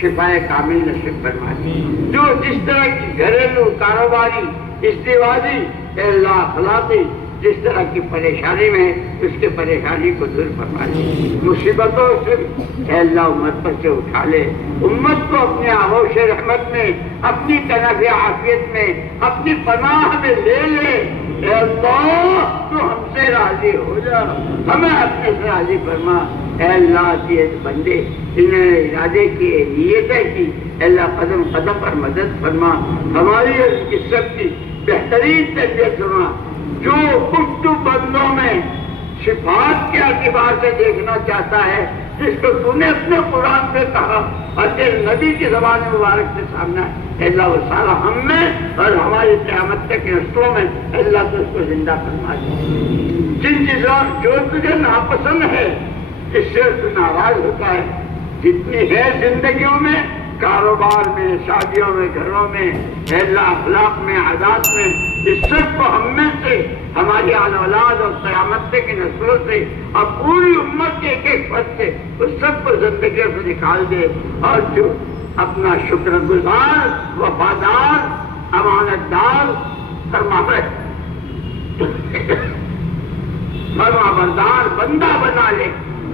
شفائے کامل نصیب فرما دے۔ جو جس طرح کی گھریلو کاروباری ازدواجی اے اللہ اخلاقی جس طرح کی پریشانی میں اس کے پریشانی کو دور فرما دے، مصیبتوں سے اے اللہ امت پر سے اٹھا لے، امت کو اپنے آغوش رحمت میں، اپنی کنف عافیت میں، اپنی پناہ میں لے لے۔ اے اللہ تو ہم سے راضی ہو جا، ہمیں اپنے سے راضی فرما۔ اے اللہ کے بندے جنہوں نے ارادے کیے، نیتیں کی، اے اللہ قدم قدم پر مدد فرما، ہماری اور ان کی سب کی بہترین تربیت فرما۔ جو کچھ تو بندوں میں صفات کے اعتبار سے دیکھنا چاہتا ہے، جس کو تو نے اپنے قرآن سے کہا اور تیرے نبی کی زبان مبارک سے سامنا ہے، اللہ وہ سارا ہم میں اور ہماری قیامت تک کے نسلوں میں اللہ تو اس کو زندہ فرما دے۔ جن چیزوں جو تجھے ناپسند ہے، جس سے تو ناراض ہوتا ہے، جتنی ہے زندگیوں میں، کاروبار میں، شادیوں میں، گھروں میں، اللہ اخلاق میں، عادات میں، اس سب کو ہم میں سے، ہماری آل اولاد اور قیامت کے نسلوں سے اور پوری امت کے ایک ایک فرد سے اس سب کو زندگیوں سے نکال دے، اور جو اپنا شکر گزار، وفادار، امانت دار، فرما بردار بندہ بنا لے۔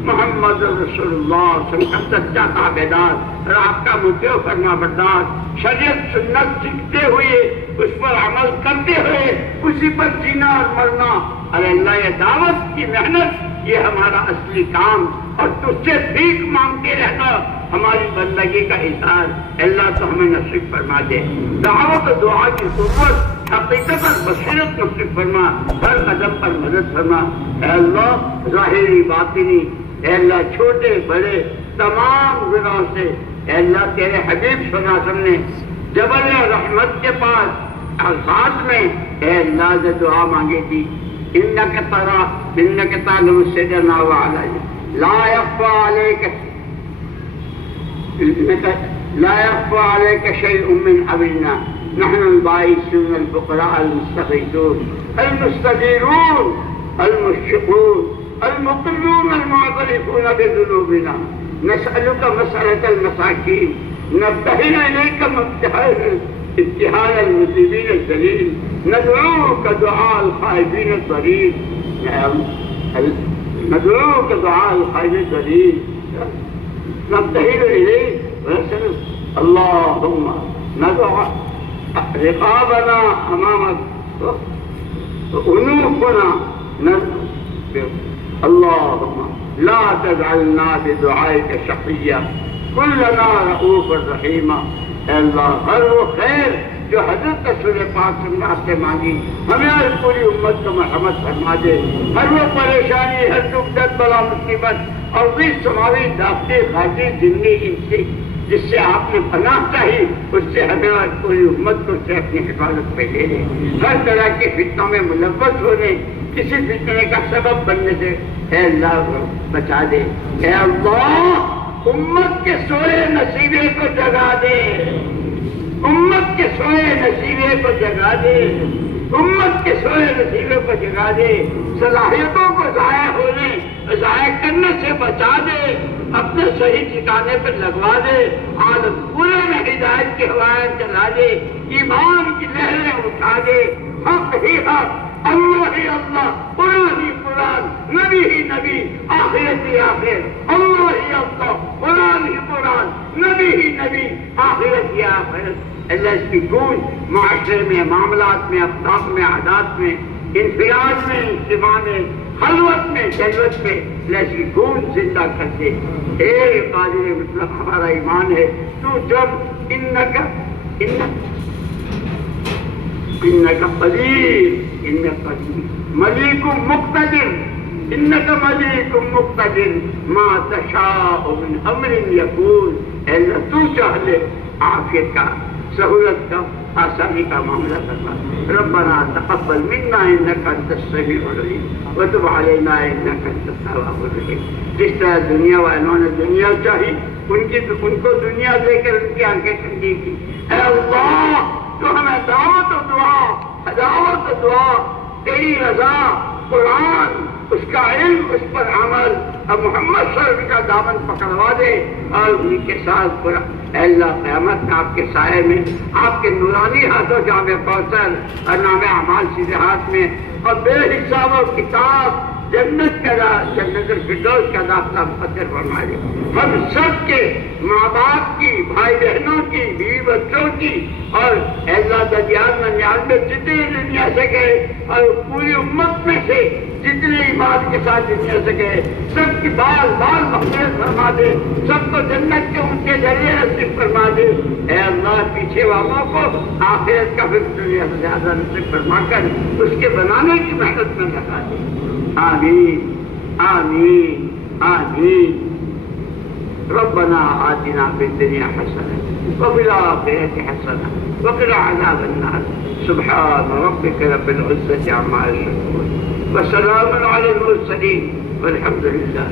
محمد رسول اللہ صلی اللہ علیہ وسلم سچا تابعدار، راہ کا مطیع فرما بردار، شریعت سنت سیکھتے ہوئے اس پر عمل کرتے ہوئے اسی پر جینا اور مرنا۔ ارے اللہ یہ دعوت کی محنت یہ ہمارا اصلی کام، اور تجھ سے بھیک مانگتے رہنا ہماری بندگی کا اظہار۔ اللہ تو ہمیں نصیب فرما دے، دعوت و دعا کی قوت، حقیقت اور بصیرت نصیب فرما، ہر قدم پر مدد فرما۔ اے اللہ ظاہری باطنی، اے اللہ چھوٹے بڑے تمام گناہوں سے، اے اللہ تیرے حبیب صلی اللہ علیہ وسلم نے جبل رحمت کے پاس الفاظ میں اے اللہ سے دعا مانگی تھی، انک ترا انک تعلم سرنا وعلانیہ لا یخفی علیک لا يخفى عليك شيء من أمرنا نحن البائسون الفقراء المستغيثون المستغيرون المشفقون المقرون المعترفون بذنوبنا نسألك مسألة المساكين نبتهل إليك ابتهال المذنبين الذليل ندعوك دعاء الخائفين الضرير ندعوك دعاء الخائفين الضرير نبتهل إليك ونسأل اللهم ندع رقابنا أمامك وأنوفنا اللهم لا تجعلنا بدعائك شقيا كلنا رؤوف رحيما۔ اے اللہ ہر وہ خیر جو حضرت رسول پاک صلی اللہ علیہ وسلم سے مانگی ہمیں اور پوری امت کو مرحمت فرما دے۔ ہر وہ پریشانی، ہر دکھ درد بلا مصیبت اور بھی سماوی داخلی خارجی جنگی انسی جس سے آپ نے پناہ چاہی اس سے ہمیں اور پوری امت کو سے اپنی حفاظت پہ لے لے۔ ہر طرح کے فتنوں میں ملوث ہونے، کسی فتنے کا سبب بننے سے اے اللہ بچا دے۔ اے اللہ امت کے سوئے نصیبے کو جگا دے، امت کے سوئے نصیبے کو جگا دے، امت کے سوئے نصیبے کو جگا دے، صلاحیتوں کو ضائع کرنے سے بچا دے، اپنے صحیح ٹھکانے پر لگوا دے، عالم پورے میں ہدایت کی ہوائیں چلا دے، ایمان کی لہریں اٹھا دے، حق ہی حق، اللہ ہی اللہ، قرآن ہی قرآن، نبی ہی نبی، آخرت ہی آخر، اللہ ہی اللہ، قرآن ہی قرآن، نبی ہی نبی، آخرت ہی آخرت۔ اللہ اس کی گونج معاشرے میں، معاملات میں، اخلاق میں، عادات میں، انفراد میں، اجتماع میں، خلوت میں، جلوت میں اللہ اس کی گونج زندہ کر دے۔ اے قادر مطلق ہمارا ایمان ہے، تو جب انک قدیر، انک قدیر ملیک مقتدر، انک ملیک مقتدر ما تشاء من امر یکون۔ اے اللہ تو چاہ لے عافیت کا، سہولت کا، آسانی کا معاملہ کرنا۔ ربنا تقبل منا انک انت السمیع العلیم وتب علینا انک انت التواب الرحیم۔ جس طرح دنیا والوں نے دنیا چاہی، ان کو دنیا دے کر ان کی آنکھیں ٹھنڈی کی، اے اللہ تو ہمیں دعوت و دعا، تیری رضا، قرآن، اس کا علم، اس پر عمل، اور محمد صلی اللہ علیہ وسلم کا دامن پکڑوا دے اور انہیں کے ساتھ پورا اے اللہ قیامت میں آپ کے سائے میں آپ کے نورانی ہاتھوں جام کوثر اور نام اعمال سیدھے ہاتھ میں اور بے حساب و کتاب جنت کا جنت الفردوس کا داخلہ مقدر فرما دے. ہم سب کے ماں باپ کی، بھائی بہنوں کی، بیوی بچوں کی اور اے اللہ درمیان میں جتنے دنیا سے گئے اور پوری امت میں سے جتنے ایمان کے ساتھ دنیا سے گئے سب کی بال بال مغفرت فرما دے، سب کو جنت کے ان کے ذریعے نصیب فرما دے. اے اللہ پیچھے والوں کو آخرت کا فکر دنیا سے زیادہ نصیب فرما کر اس کے بنانے کی محنت میں لگا دے. آمین آمین آمین. ربنا آتنا فی الدنیا حسنة وفی الآخرة حسنة وقنا عذاب النار. سبحان ربك رب العزة عما يصفون وسلام على المرسلين والحمد لله.